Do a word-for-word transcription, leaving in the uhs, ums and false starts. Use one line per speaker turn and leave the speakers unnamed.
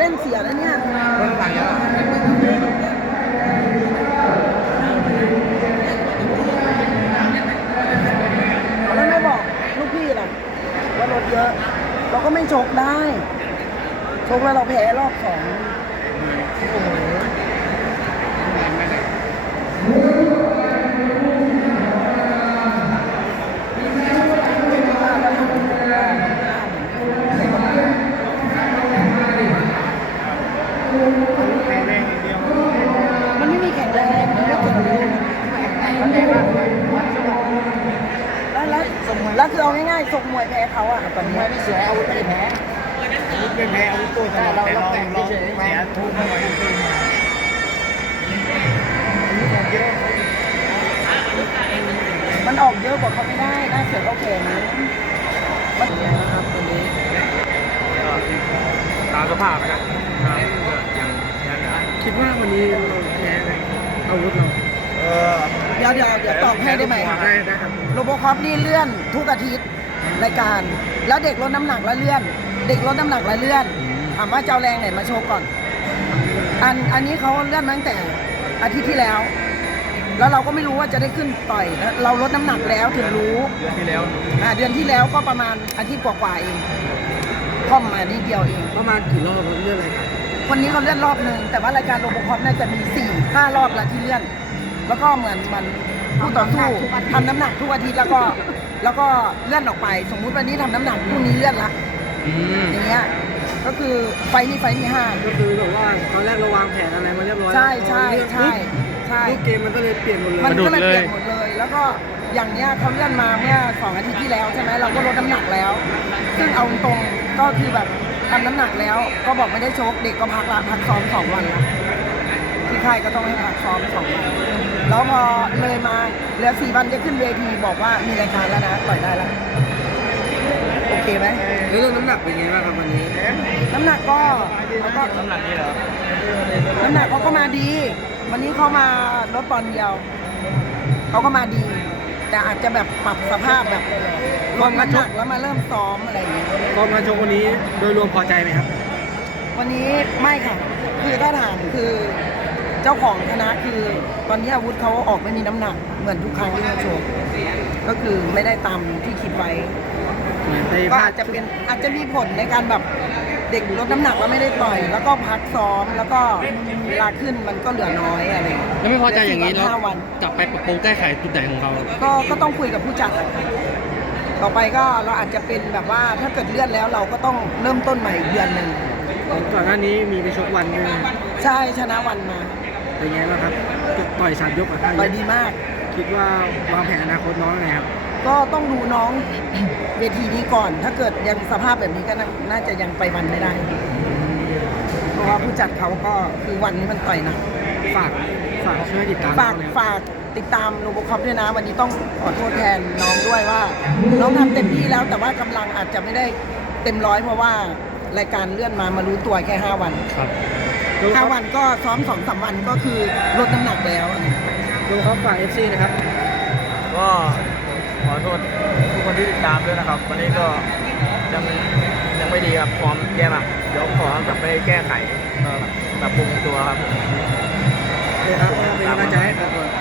เล่นเสียแล้วเนี่ย
คนต่างเยอะ
แล้วไม่บอกลูกพี่ล่ะว่ารถเยอะเราก็ไม่ชกได้ชกแล้วเราแพ้รอบสองโอ้โหมันไม่มีแข็งแรงไม่เก่งเลยแล้วแล้วแล้วคือเอาง่ายๆส่งมวยแพ้เขาอ่ะตอนนี้ไม่เสียอาวุธไม่แพ้
อาวุธเป็นแพ้อาวุธตัวแต่เราเราแต่งเฉยๆเสียทุกข์ไม่ไหว
มันออกเยอะกว่าเขาไม่ได้น่าเสียเขาแข่งนะมันนะครับตัวนี้
ตามสภาพนะครับคิดว่าวันนี้เราแพ้ไหมอาวุธเรา
เดี๋ยวเดี๋ยวเดี๋ยวตอบให้ได้ไหม
ได้ได้ครับ
โรโบคอปนี่เลื่อนทุกอาทิตย์รายการแล้วเด็กลดน้ำหนักแล้วเลื่อน เด็กลดน้ำหนักแล้วเลื่อนถามว่าเจ้าแรงไหนมาโชว์ก่อนอันอันนี้เขาเลื่อนมาตั้งแต่อาทิตย์ที่แล้ว แล้วเราก็ไม่รู้ว่าจะได้ขึ้นต่อยเราลดน้ำหนักแล้วถึงรู้
เดือนที่แล้ว
อ่าเดือนที่แล้วก็ประมาณอาทิตย์กว่าๆเองค่อมมานิดเดียวเอง
ประมาณกี่รอบเลื่อนอะไร
คนนี้เขาเลื่อนรอบหนึ่งแต่ว่ารายการโรโบคอปน่าจะมีสี่ห้ารอบแล้วที่เลื่อนแล้วก็เหมือนมันผู้ต่อสู้ทำน้ำหนักทุกอาทิตย์แล้วก็แล้วก็เลื่อนออกไปสมมุติวันนี้ทำน้ำหนักพรุ่งนี้เลื่อนละอย่างเงี้ยก็คือไฟนี้ไฟนี้ห้า
ก็คือแบบว่าตอนแรกเราวางแผนอะไรมาเรียบร้อย
ใช่ใช่ใช่ใช่
ลูกเกมมันก็เลยเปลี่ยนหมดเลย
มันก็เลยเปลี่ยนหมดเลยแล้วก็อย่างเนี้ยเขาเลื่อนมาเมื่อสองอาทิตย์ที่แล้วใช่ไหมเราก็ลดน้ำหนักแล้วซึ่งเอาตรงก็คือแบบทำน้ำหนักแล้วก็บอกไม่ได้โชคเด็กก็พักละพักซ้อมสองวันละที่ค่ายก็ต้องให้พักซ้อมสองวันแล้วพอเลยมาเหลือสี่วันจะขึ้นเวทีบอกว่ามีรายการแล้วนะต่อยได้แล้วโอเคไหม
แล้วเรื่องน้ำหนักเป็นไงบ้างครับวันนี้
น้ำหนักก็เขาก็
น้ำหนักนี่เหรอ
น้ำหนักเขาก็มาดีวันนี้เขามาลดปอนด์เดียวเขาก็มาดี แต่อาจจะแบบปรับสภาพแบบลดน้ำหนักแล้วมาเริ่มซ้อมอะไรอย่างเงี้ย
ตอนมาชกวันนี้โดยรวมพอใจไหมครับ
วันนี้ไม่ค่ะคือถ้าถามคือเจ้าของคณะคือตอนนี้อาวุธเขาออกไม่มีน้ำหนักเหมือนทุกครั้งที่มาโชว์ก็คือไม่ได้ตามที่คิดไว้ก็อาจจะเป็นอาจจะมีผลในการแบบเด็กลดน้ำหนักแล้วไม่ได้ต่อยแล้วก็พักซ้อมแล้วก็เวลาขึ้นมันก็เหลือน้อยอะไร
แล้วไม่พอใจอย่างนี้แล้วกลับไปปรับปรุงแก้ไขจุดไหนของเขา
ก็ก็ต้องคุยกับผู้จัดต่อไปก็เราอาจจะเป็นแบบว่าถ้าเกิดเลื่อนแล้วเราก็ต้องเริ่มต้นใหม่เดือนหนึ่ง
ก่อนหน้านี้มีไปชกวันนึง
ใช่ชนะวันมา
เป็นไงบ้างครับต่อยสามยกกับห้ายก
ต่อยดีมาก
คิดว่าวางแผนอนาคตน้องยังไงครับ
ก็ต้องดูน้องเวทีนี้ก่อนถ้าเกิดยังสภาพแบบนี้ก็น่าจะยังไปวันไม่ได้เพราะว่าผู้จัดเขาก็คือวันนี้มันต่อยนะ
ฝากฝากช่วยติดตาม
ฝากฝากติดตามโรโบคอปด้วยนะวันนี้ต้องขอโทษแทนน้องด้วยว่าน้องทำเต็มที่แล้วแต่ว่ากำลังอาจจะไม่ได้เต็มร้อยเพราะว่ารายการเลื่อนมามารู้ตัวแค่ห้าวัน
ครับ
ห้าวันก็ซ้อมสองสามวันก็คือลดน้ำหนักแล้ว
โรโบคอปฝาก เอฟ ซี นะครับ
ก็ขอโทษทุกคนที่ติดตามด้วยนะครับวันนี้ก็ยังยังไม่ดีครับฟอร์มแย่มากเดี๋ยวขอกลับไปแก้ไขปรับปรุงตัวครับ
โอเคครับเป็นกำลังใจให้ครับ